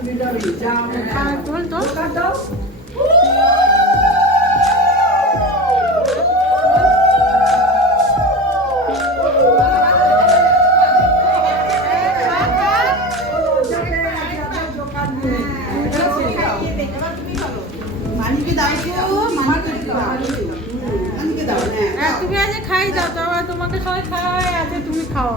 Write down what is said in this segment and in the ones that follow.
তোল তোল। তুমি আজ খাই দাও, তোমাকে সবাই খাওয়াই আছে, তুমি খাও।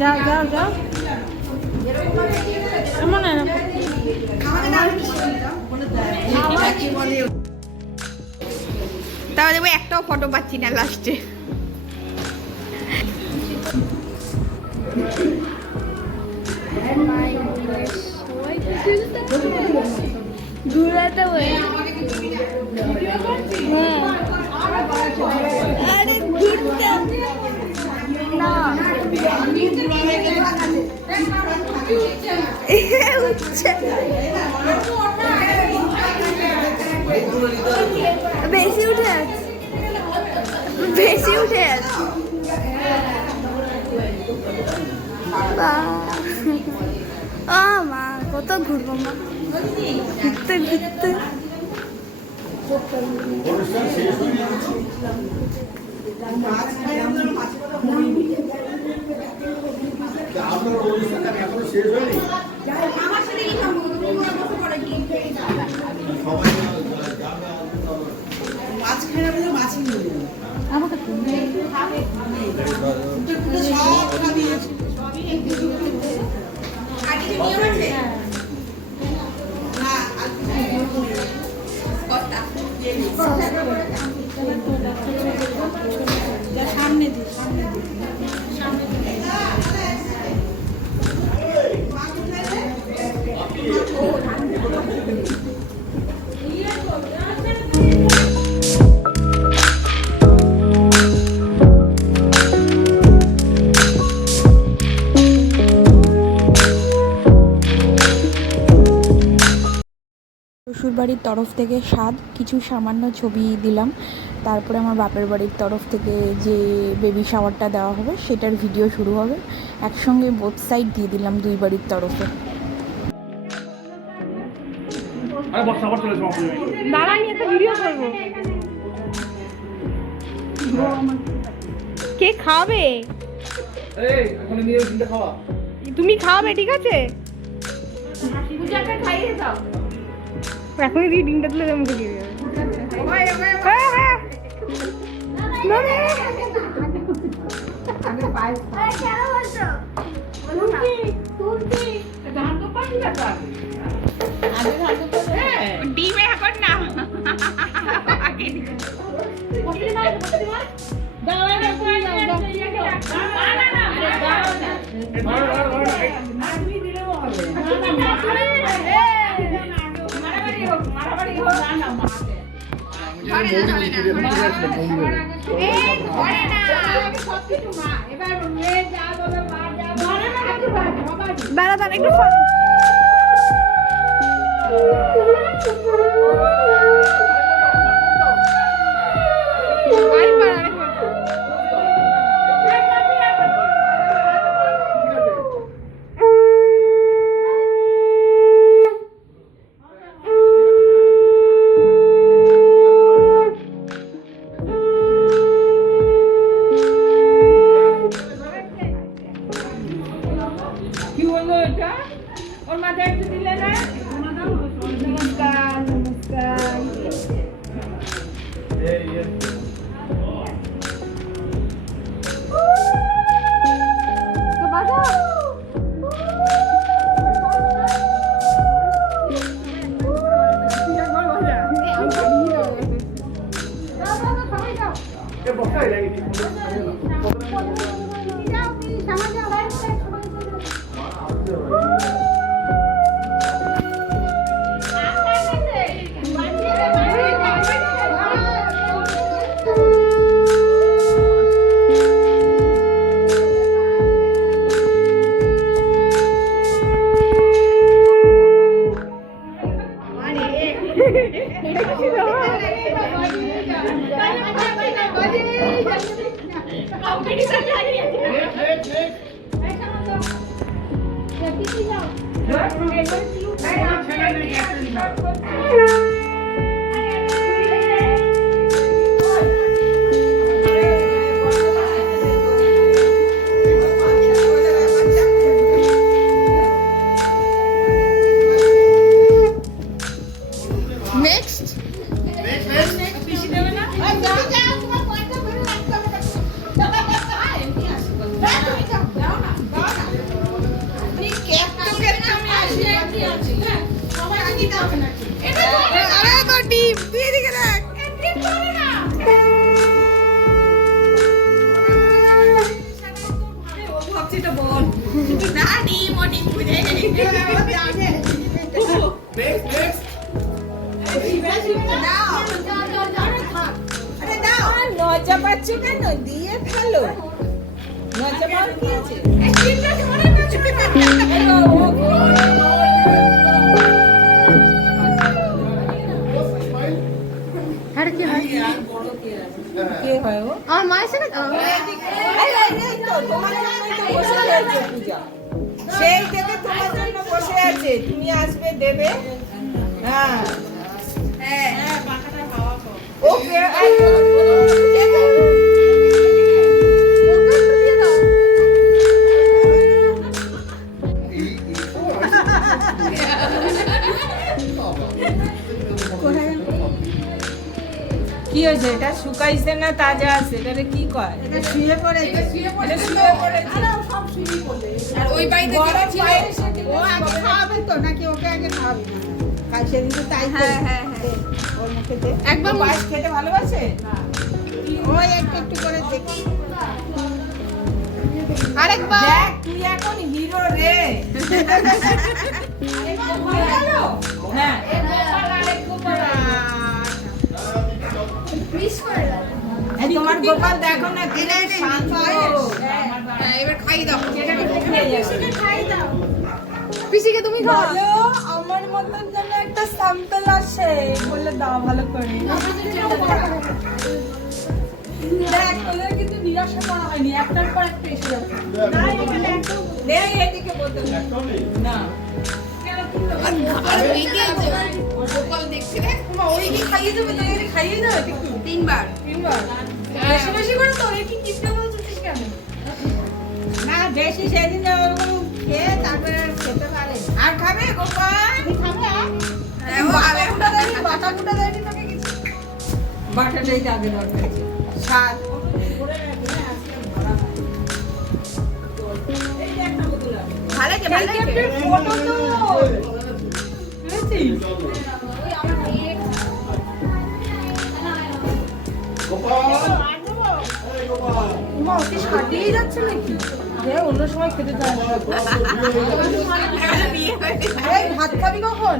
যাও যাও যাও, এমন তাহলে দেখবো একটাও ফটো পাচ্ছি না লাস্টে। ঘুরাতে আরে ঘুরতে না বেশি উঠে আছে, বেশি উঠে আছে। মা কত ঘুরবো মা, ঘুরতে ঘুরতে। সামনে দি শ্বশুরবাড়ির তরফ থেকে কিছু সামান্য ছবি দিলাম। তারপরে আমার বাপের বাড়ির তরফ থেকে যে বেবি শাওয়ারটা দেওয়া হবে সেটার ভিডিও শুরু হবে। একসঙ্গে বোথ সাইড দিয়ে দিলাম দুই বাড়ির তরফে। কে খাবে? তুমি খাওয়াবে, ঠিক আছে? এখনই দিয়ে ডিমটা তুলে মুখে দিয়ে দেবে। ডিমে এখন না দাদা একটু কম্পিটিশন জারি আছে নেক্সট আরে তো ডিপ দিয়ে দিকে দেখ লজ্জা পাচ্ছ কেন? দিয়ে ফেলো। লজ্জা পাওয়ার কি আছে? কে হয় ও? আমার মায়ের সাথে এই তো তোমার জন্যই তো বসে আছে পূজা। সেই থেকে তোমার জন্য বসে আছে, তুমি আসবে দেবে। হ্যাঁ ওকে কি হয়েছে? এটা শুকাইছে না তাজা আছে? এটারে কি কয়? এটা শুয়ে পড়েছে। এটা শুয়ে পড়েছে। সব শুয়ে পড়েছে। আর ওই বাড়িতে যারা ছিল ও আগে খাওয়াবে তো নাকি ওকে আগে খাওয়াবে না? কাল সেদিন তো তাই তো। হ্যাঁ ওর মুখে দে। একবার পায়েস খেতে ভালোবাসে? ওই একটু একটু করে দেখি। আরেকবার দেখ, তুই এখন হিরো রে। হ্যাঁ এই তোমার গোপাল দেখো না কিনে শান্ত। এবার খাই দাও খাই দাও। পিসিকে তুমি খাও বলো আমার মতন যেন একটা স্যাম্পল আসে, বলে দাও ভালো করে। দেখ তোদের কিন্তু নিরাশা করা হয়নি, একটার পর একটা এসে যাচ্ছে। না এখানে একদম নেই, এদিকে বলতে না। গোপাল দেখছে দেখ ওই কি খাইয়ে দেবে? তোকে খাইয়ে দেবে তিনবার বেশি বেশি করে তো কি কিপটা বলছিস কেন? না বেশি সেদিন খেয়ে তারপরে আর খেতে পারে। আর খাবে গোপাল? খাবে বাটা দেয়নি তোকে কিছু? বাটাটাই আগে দরকার আছে। স্বাদ ফটো তো সাজিয়ে যাচ্ছে নাকি? অন্য সময় খেতে চায় না। ভাত খাবি কখন?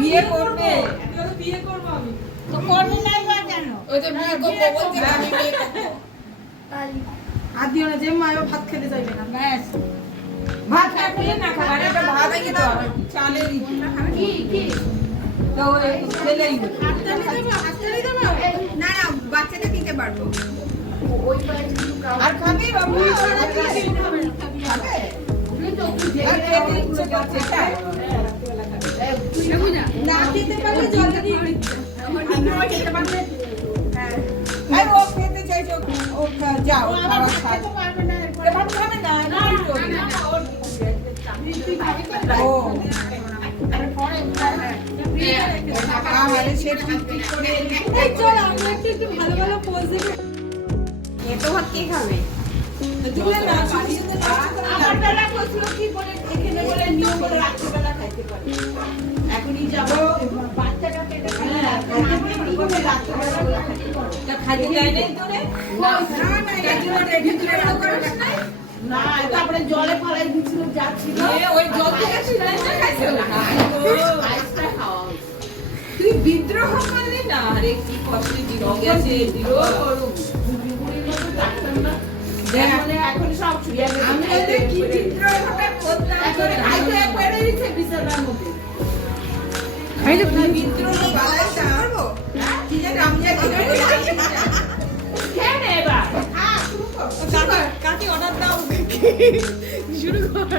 বিয়ে করবে? বিয়ে করবো আমি তো। করবি নাই বা কেন? ওই যে বিয়ে করবো বলছে আমি বিয়ে করবো আর দিও না যে মা ভাত খেতে চাইবে না। ব্যাস ভাত খেলে না খাবার, এটা ভাত খেতে হবে চালের কি কি তো খেলেই হাততালি দেবো। না না বাচ্চাদের দিতে পারবো আর খাবি বাবু? খাবে আর খেতে ইচ্ছে করছে তাই? না খেতে পারলে জলটা দিয়ে দিচ্ছে। খেতে পারলে হ্যাঁ ও খেতে চাইছে, ও যাও খাওয়া খেতে পারবে না। ভাত খাবে না ও তাহলে সে ঠিক করে চল আমরা একটু ভালো ভালো পোজ দেব। এত ভাত কে খাবে? আমার বেলা বসলো কি বলে এখানে বলে নিয়ম করে রাত্রিবেলা খাইতে পারে। এখনই যাবো বাচ্চাটা পেটে খাইতে যায় নাই তোরে? না তারপরে জলে ফলাই দিচ্ছিল যাচ্ছিল ওই জল থেকে তুই বিদ্রোহ করলি না? আরে কি কষ্ট জীবন গেছে, বিদ্রোহ করুন এখন সব ছুঁয়ে গেছে। কি বিদ্রোহটা করতাম? এখন খাইতে পেরে দিচ্ছে বিছানার মধ্যে। বিদ্রোহ বালাইটা করবো কি জানি আমি জানি খেয়ে নে এবার। কাকে অর্ডার দাও শুরু কর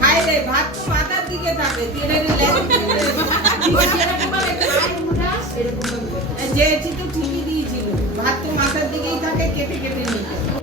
হাই রে ভাত তো মাথার দিকে থাকে তেলের যে চিতু ঠিকই দিয়েছিল ভাত তো মাথার দিকেই থাকে কেটে কেটে নিতে